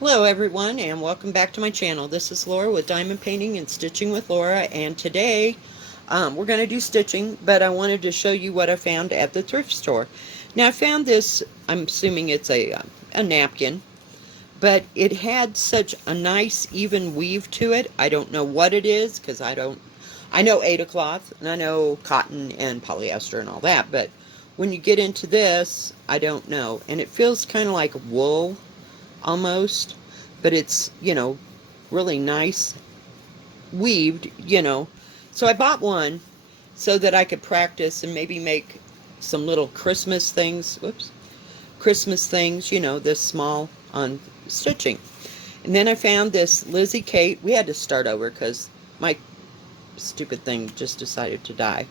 Hello everyone and welcome back to my channel. This is Laura with Diamond Painting and Stitching with Laura, and today we're going to do stitching, but I wanted to show you what I found at the thrift store. Now I found this, I'm assuming it's a napkin, but it had such a nice even weave to it. I don't know what it is because I know Aida cloth and I know cotton and polyester and all that, but when you get into this, I don't know. And it feels kind of like wool almost, but it's, really nice weaved. So I bought one so that I could practice and maybe make some little Christmas things. Whoops. Christmas things, this small on stitching. And then I found this Lizzie Kate. We had to start over because my stupid thing just decided to die.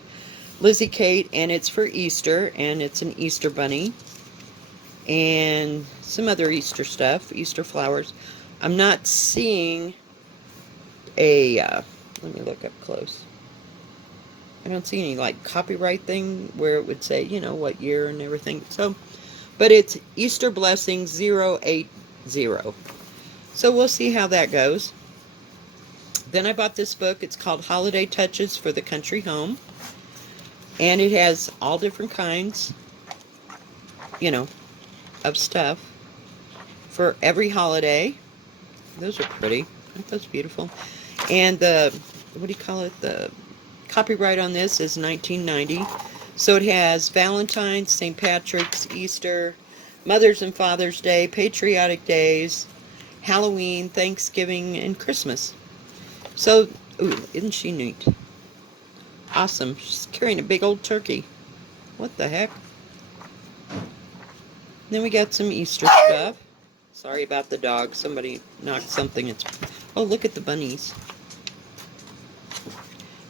Lizzie Kate, and it's for Easter, and it's an Easter bunny and some other Easter stuff, Easter flowers. I'm not seeing let me look up close. I don't see any like copyright thing where it would say, what year and everything. So, but it's Easter Blessing 080. So we'll see how that goes. Then I bought this book. It's called Holiday Touches for the Country Home. And it has all different kinds, of stuff for every holiday. Those are pretty. Aren't those beautiful? And the, what do you call it? The copyright on this is 1990. So it has Valentine's, St. Patrick's, Easter, Mother's and Father's Day, Patriotic Days, Halloween, Thanksgiving, and Christmas. So, ooh, isn't she neat? Awesome. She's carrying a big old turkey. What the heck? Then we got some Easter stuff. Sorry about the dog. Somebody knocked something. Oh, look at the bunnies.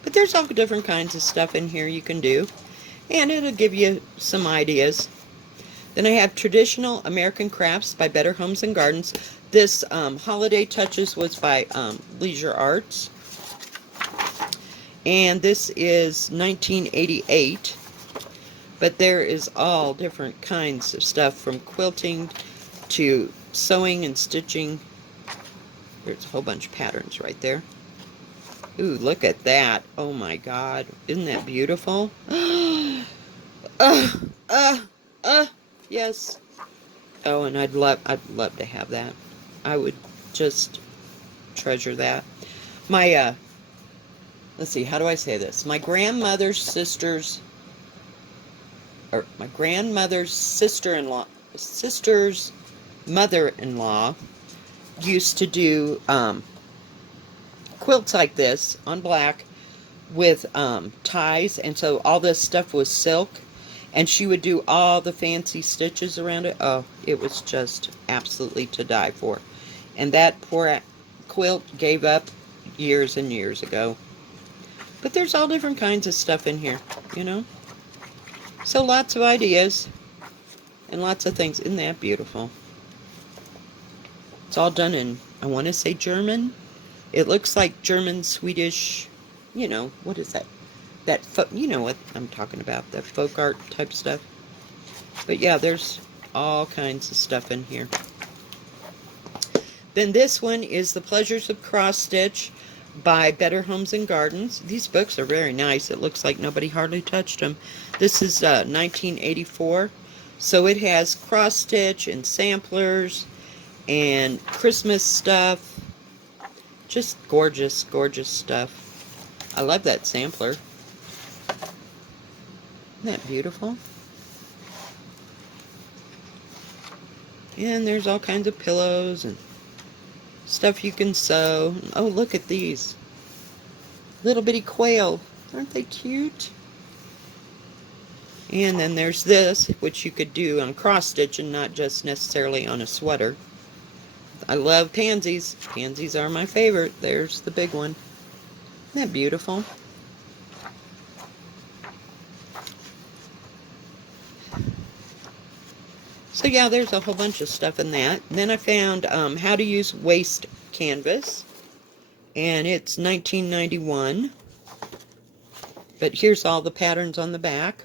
But there's all different kinds of stuff in here you can do. And it'll give you some ideas. Then I have Traditional American Crafts by Better Homes and Gardens. This Holiday Touches was by Leisure Arts. And this is 1988. But there is all different kinds of stuff from quilting to sewing and stitching. There's a whole bunch of patterns right there. Ooh, look at that. Oh my God. Isn't that beautiful? Yes. Oh, and I'd love to have that. I would just treasure that. My, let's see, how do I say this? My grandmother's sister's mother-in-law used to do quilts like this on black with ties, and so all this stuff was silk, and she would do all the fancy stitches around it. Oh, it was just absolutely to die for. And that poor quilt gave up years and years ago. But there's all different kinds of stuff in here, So lots of ideas and lots of things. Isn't that beautiful? It's all done in, I want to say German. It looks like German, Swedish, what is that? You know what I'm talking about, the folk art type stuff. But yeah, there's all kinds of stuff in here. Then this one is The Pleasures of Cross Stitch by Better Homes and Gardens. These books are very nice. It looks like nobody hardly touched them. This is 1984. So it has cross stitch and samplers and Christmas stuff. Just gorgeous, gorgeous stuff. I love that sampler. Isn't that beautiful? And there's all kinds of pillows and stuff you can sew. Oh, look at these. Little bitty quail. Aren't they cute? And then there's this, which you could do on cross stitch and not just necessarily on a sweater. I love pansies. Pansies are my favorite. There's the big one. Isn't that beautiful? So yeah, there's a whole bunch of stuff in that. And then I found how to use waste canvas. And it's 1991. But here's all the patterns on the back.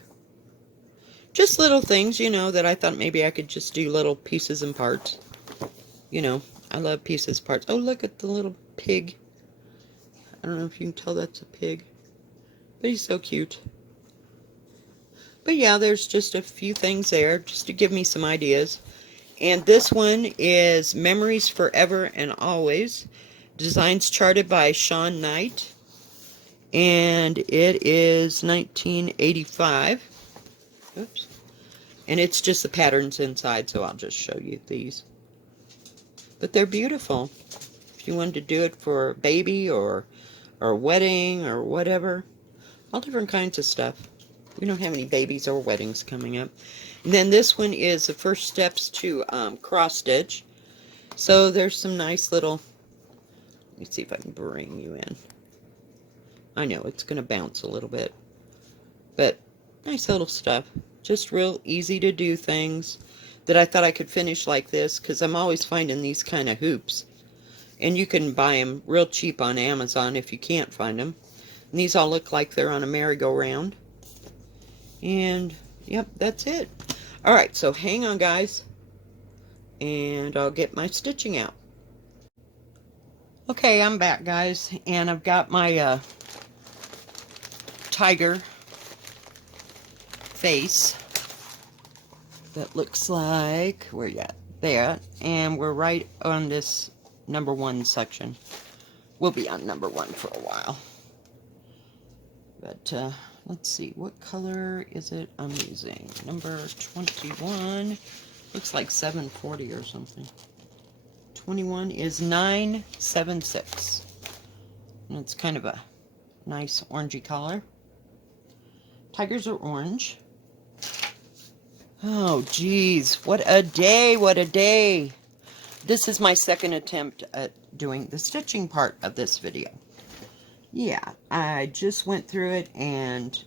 Just little things, that I thought maybe I could just do little pieces and parts. I love pieces, parts. Oh, look at the little pig. I don't know if you can tell that's a pig, but he's so cute. But yeah, there's just a few things there just to give me some ideas. And this one is Memories Forever and Always. Designs charted by Sean Knight. And it is 1985. Oops. And it's just the patterns inside, so I'll just show you these. But they're beautiful. If you wanted to do it for a baby or a wedding or whatever. All different kinds of stuff. We don't have any babies or weddings coming up. And then this one is the first steps to cross stitch. So there's some nice little, let me see if I can bring you in. I know it's going to bounce a little bit, but nice little stuff. Just real easy to do things that I thought I could finish like this, because I'm always finding these kind of hoops. And you can buy them real cheap on Amazon if you can't find them. And these all look like they're on a merry-go-round. And, yep, that's it. Alright, so hang on, guys. And I'll get my stitching out. Okay, I'm back, guys. And I've got my tiger face that looks like, where you at? There. And we're right on this number 1 section. We'll be on number 1 for a while. But, let's see, what color is it I'm using? Number 21. Looks like 740 or something. 21 is 976. And it's kind of a nice orangey color. Tigers are orange. Oh, geez. What a day. What a day. This is my second attempt at doing the stitching part of this video. Yeah, I just went through it and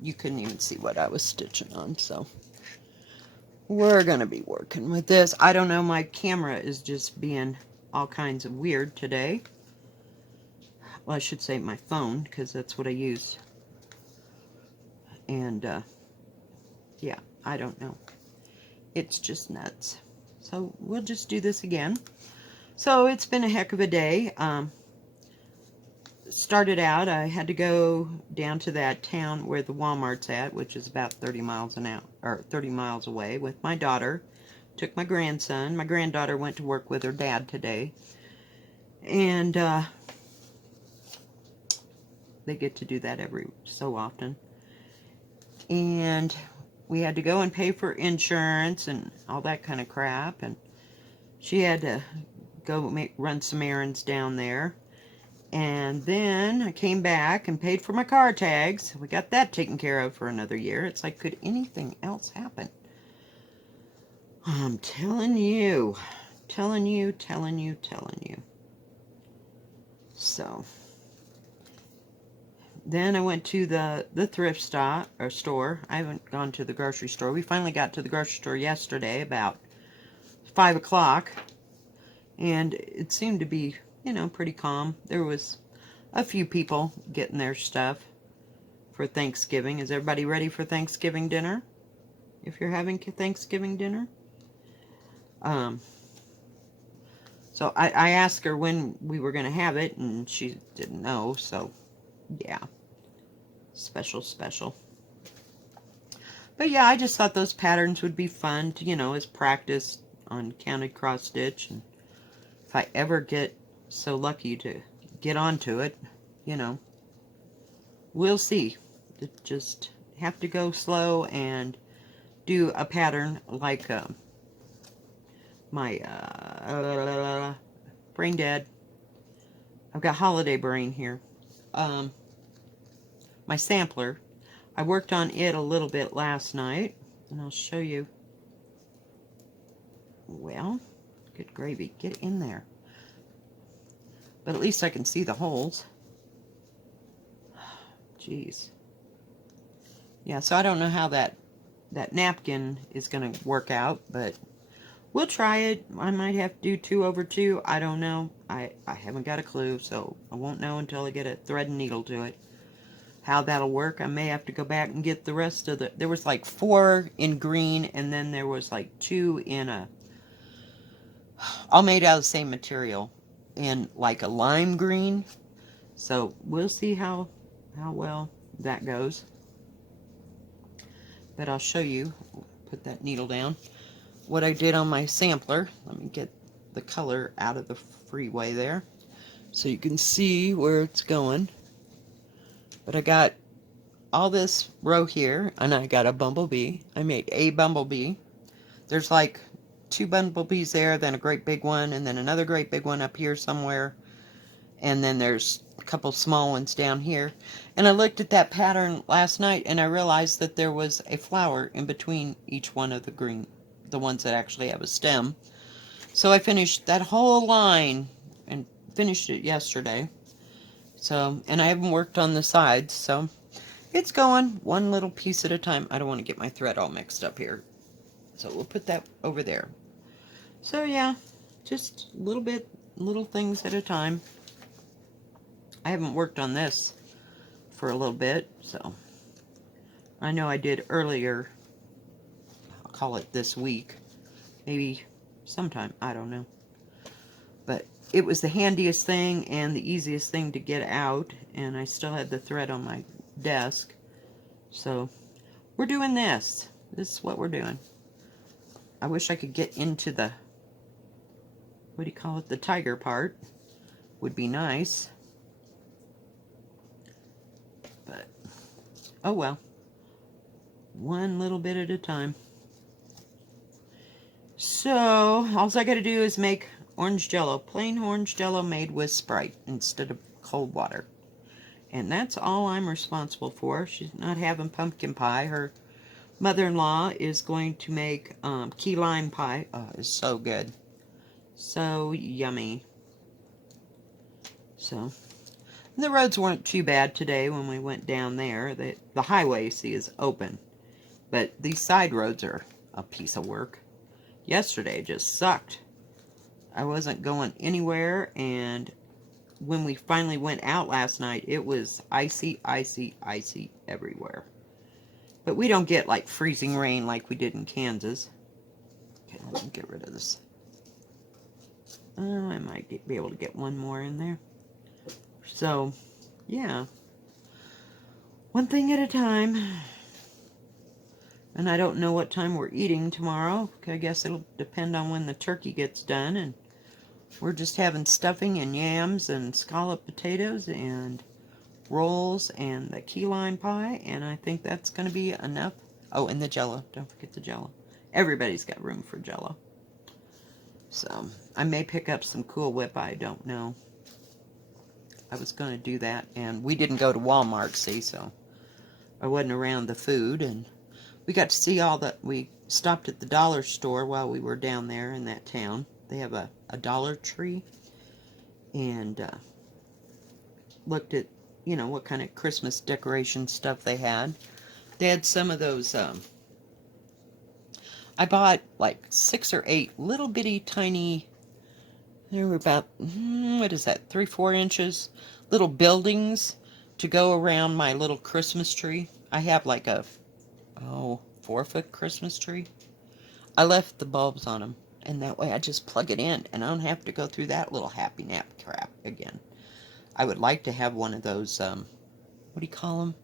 you couldn't even see what I was stitching on, so we're going to be working with this. I don't know, my camera is just being all kinds of weird today. Well, I should say my phone, because that's what I use. And, yeah, I don't know. It's just nuts. So, we'll just do this again. So, it's been a heck of a day. Started out, I had to go down to that town where the Walmart's at, which is about 30 miles away, with my daughter. Took my grandson. My granddaughter went to work with her dad today. And, they get to do that every so often. And we had to go and pay for insurance and all that kind of crap. And she had to go run some errands down there. And then I came back and paid for my car tags. We got that taken care of for another year. It's like, could anything else happen? I'm telling you. Telling you. So, then I went to the thrift store. I haven't gone to the grocery store. We finally got to the grocery store yesterday about 5 o'clock. And it seemed to be, you know, pretty calm. There was a few people getting their stuff for Thanksgiving. Is everybody ready for Thanksgiving dinner? If you're having Thanksgiving dinner? So I asked her when we were going to have it, and she didn't know, so yeah. Special. But yeah, I just thought those patterns would be fun to, you know, as practice on counted cross stitch. And if I ever get so lucky to get onto it, you know, we'll see. Just have to go slow and do a pattern like my brain dead. I've got holiday brain here. My sampler. I worked on it a little bit last night, and I'll show you. Well, good gravy. Get in there. But at least I can see the holes. Jeez. Yeah, so I don't know how that napkin is going to work out, but we'll try it. I might have to do 2 over 2. I don't know. I haven't got a clue, so I won't know until I get a thread and needle to it. How that'll work, I may have to go back and get the rest of the... There was like 4 in green, and then there was like 2 in a all made out of the same material in like a lime green. So we'll see how well that goes. But I'll show you, put that needle down, what I did on my sampler. Let me get the color out of the freeway there so you can see where it's going. But I got all this row here, and I got a bumblebee. I made a bumblebee. There's like 2 bumblebees there, then a great big one, and then another great big one up here somewhere. And then there's a couple small ones down here. And I looked at that pattern last night, and I realized that there was a flower in between each one of the ones that actually have a stem. So I finished that whole line and finished it yesterday. So, and I haven't worked on the sides, so it's going one little piece at a time. I don't want to get my thread all mixed up here. So we'll put that over there. So yeah, just a little bit, little things at a time. I haven't worked on this for a little bit, so I know I did earlier. I'll call it this week, maybe sometime, I don't know. But it was the handiest thing and the easiest thing to get out, and I still had the thread on my desk. So we're doing this. This is what we're doing. I wish I could get into the, what do you call it, the tiger part. Would be nice. But, oh well. One little bit at a time. So, all I gotta do is make orange jello. Plain orange jello made with Sprite instead of cold water. And that's all I'm responsible for. She's not having pumpkin pie. Her mother-in-law is going to make key lime pie. Oh, it's so good. So yummy. So, the roads weren't too bad today when we went down there. The highway, see, is open. But these side roads are a piece of work. Yesterday just sucked. I wasn't going anywhere, and when we finally went out last night, it was icy, icy, icy everywhere. But we don't get like freezing rain like we did in Kansas. Okay, let me get rid of this. I might be able to get one more in there. So, yeah. One thing at a time. And I don't know what time we're eating tomorrow. I guess it'll depend on when the turkey gets done. And we're just having stuffing and yams and scalloped potatoes and rolls and the key lime pie. And I think that's going to be enough. Oh, and the jello. Don't forget the jello. Everybody's got room for jello. So, I may pick up some Cool Whip. I don't know. I was going to do that. And we didn't go to Walmart, see, so I wasn't around the food. And we got to see all that. We stopped at the dollar store while we were down there in that town. They have a Dollar Tree. And looked at, you know, what kind of Christmas decoration stuff they had. They had some of those, I bought like 6 or 8 little bitty tiny, they were about, what is that, 3-4 inches, little buildings to go around my little Christmas tree. I have like a, 4-foot Christmas tree. I left the bulbs on them, and that way I just plug it in, and I don't have to go through that little happy nap crap again. I would like to have one of those, what do you call them?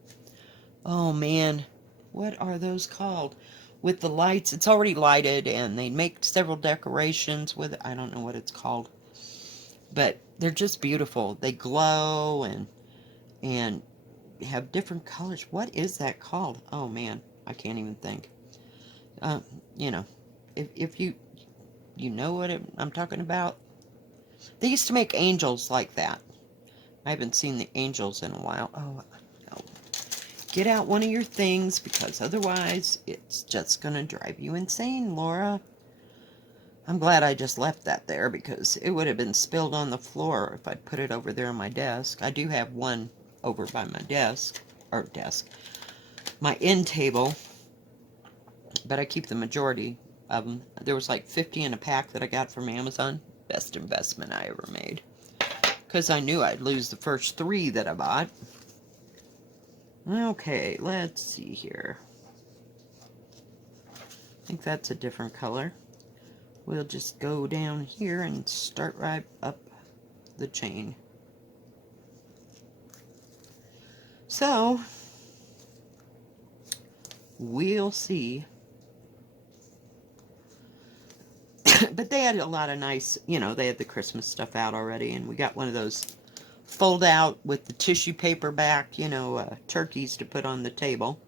Oh man, what are those called? With the lights, it's already lighted, and they make several decorations with it. I don't know what it's called, but they're just beautiful. They glow and have different colors. What is that called? Oh man, I can't even think. You know, if you know what I'm talking about. They used to make angels like that. I haven't seen the angels in a while. Oh no. Get out one of your things, because otherwise it's just going to drive you insane, Laura. I'm glad I just left that there, because it would have been spilled on the floor if I'd put it over there on my desk. I do have one over by my desk, my end table, but I keep the majority of them. There was like 50 in a pack that I got from Amazon. Best investment I ever made, because I knew I'd lose the first 3 that I bought. Okay, let's see here. I think that's a different color. we'll just go down here and start right up the chain. So, we'll see. But they had a lot of nice, you know, they had the Christmas stuff out already, and we got one of those fold out with the tissue paper back, you know, turkeys to put on the table.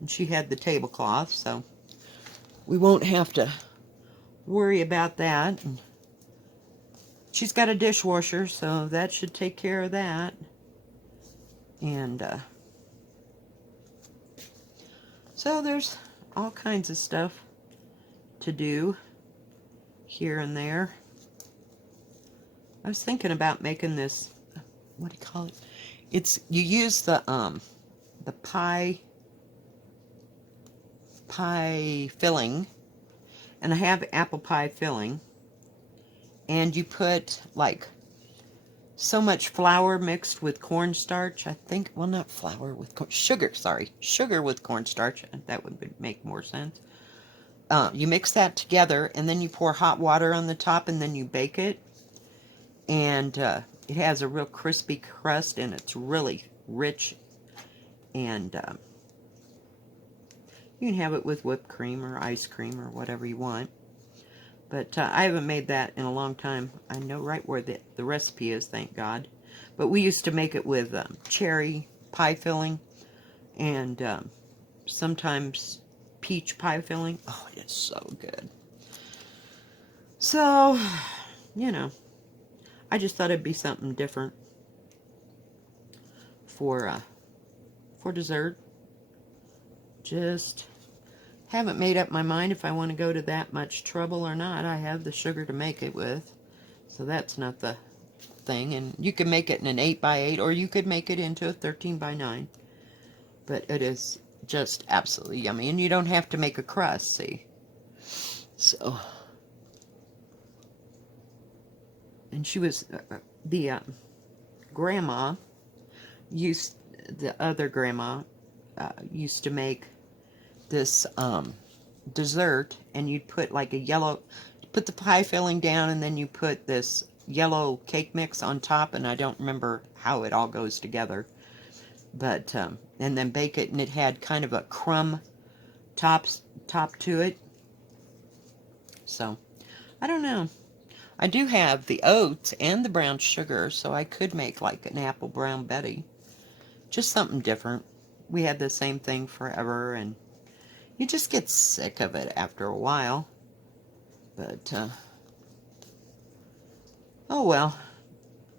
And she had the tablecloth, so we won't have to worry about that. And she's got a dishwasher, so that should take care of that. And so there's all kinds of stuff to do here and there. I was thinking about making this, what do you call it? It's, you use the pie filling, and I have apple pie filling, and you put like so much flour mixed with cornstarch, I think, well, not flour with sugar, sorry, sugar with cornstarch, that would make more sense. You mix that together, and then you pour hot water on the top, and then you bake it, and it has a real crispy crust, and it's really rich, and you can have it with whipped cream or ice cream or whatever you want. But I haven't made that in a long time. I know right where the recipe is, thank God. But we used to make it with cherry pie filling, and sometimes peach pie filling. Oh, it's so good. So, you know, I just thought it'd be something different for dessert. Just haven't made up my mind if I want to go to that much trouble or not. I have the sugar to make it with, so that's not the thing. And you can make it in an 8x8, or you could make it into a 13x9. But it is just absolutely yummy, and you don't have to make a crust, see? So, and she was, the grandma used, the other grandma used to make this dessert, and you'd put like a yellow, put the pie filling down, and then you put this yellow cake mix on top, and I don't remember how it all goes together, but and then bake it, and it had kind of a crumb top to it. So I don't know. I do have the oats and the brown sugar, so I could make like an apple brown Betty, just something different. We had the same thing forever, and you just get sick of it after a while. But oh well,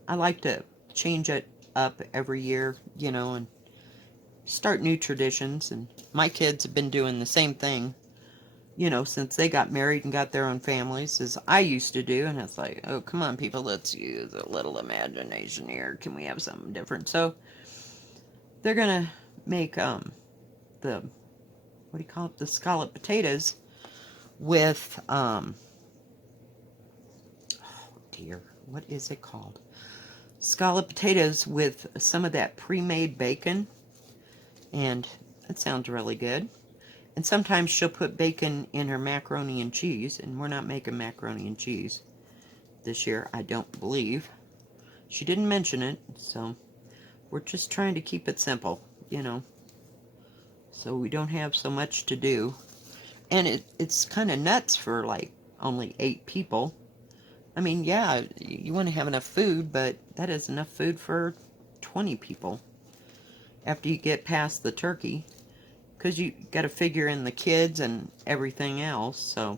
I like to change it up every year, you know, and start new traditions. And my kids have been doing the same thing, you know, since they got married and got their own families, as I used to do. And it's like, oh, come on, people, let's use a little imagination here. Can we have something different? So they're gonna make the, what do you call it, the scalloped potatoes with oh dear, what is it called? Scalloped potatoes with some of that pre-made bacon, and that sounds really good. And sometimes she'll put bacon in her macaroni and cheese, and we're not making macaroni and cheese this year, I don't believe. She didn't mention it, so we're just trying to keep it simple, you know, so we don't have so much to do. And it's kind of nuts for like only 8 people. I mean, yeah, you want to have enough food, but that is enough food for 20 people after you get past the turkey, because you got to figure in the kids and everything else. So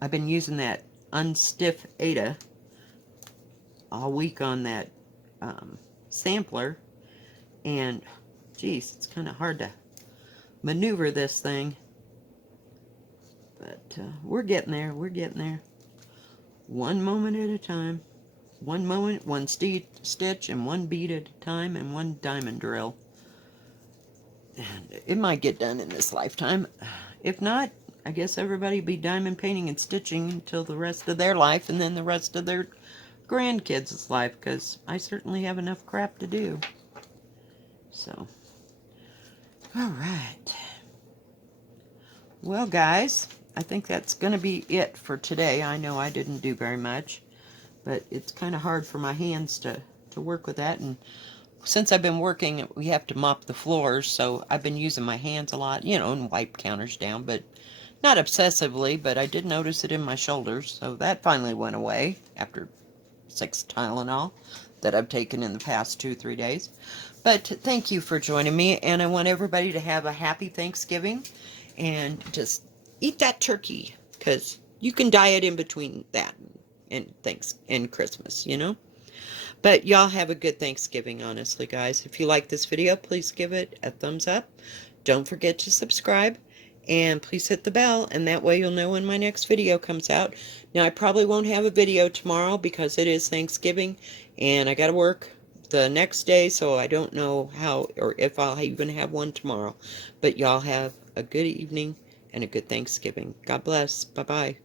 I've been using that unstiff Ada all week on that sampler, and geez, it's kind of hard to maneuver this thing. But we're getting there. We're getting there. One moment at a time. One moment, one stitch, and one bead at a time, and one diamond drill. And it might get done in this lifetime. If not, I guess everybody will be diamond painting and stitching until the rest of their life, and then the rest of their grandkids' life, because I certainly have enough crap to do. So, alright. Well, guys, I think that's going to be it for today. I know I didn't do very much, but it's kind of hard for my hands to work with that. And since I've been working, we have to mop the floors, so I've been using my hands a lot, and wipe counters down, but not obsessively, but I did notice it in my shoulders, so that finally went away after 6 Tylenol that I've taken in the past 2-3 days. But thank you for joining me, and I want everybody to have a happy Thanksgiving, and just eat that turkey, because you can diet in between that and Christmas, But y'all have a good Thanksgiving, honestly, guys. If you like this video, please give it a thumbs up. Don't forget to subscribe. And please hit the bell, and that way you'll know when my next video comes out. Now, I probably won't have a video tomorrow because it is Thanksgiving, and I got to work the next day, so I don't know how or if I'll even have one tomorrow. But y'all have a good evening and a good Thanksgiving. God bless. Bye-bye.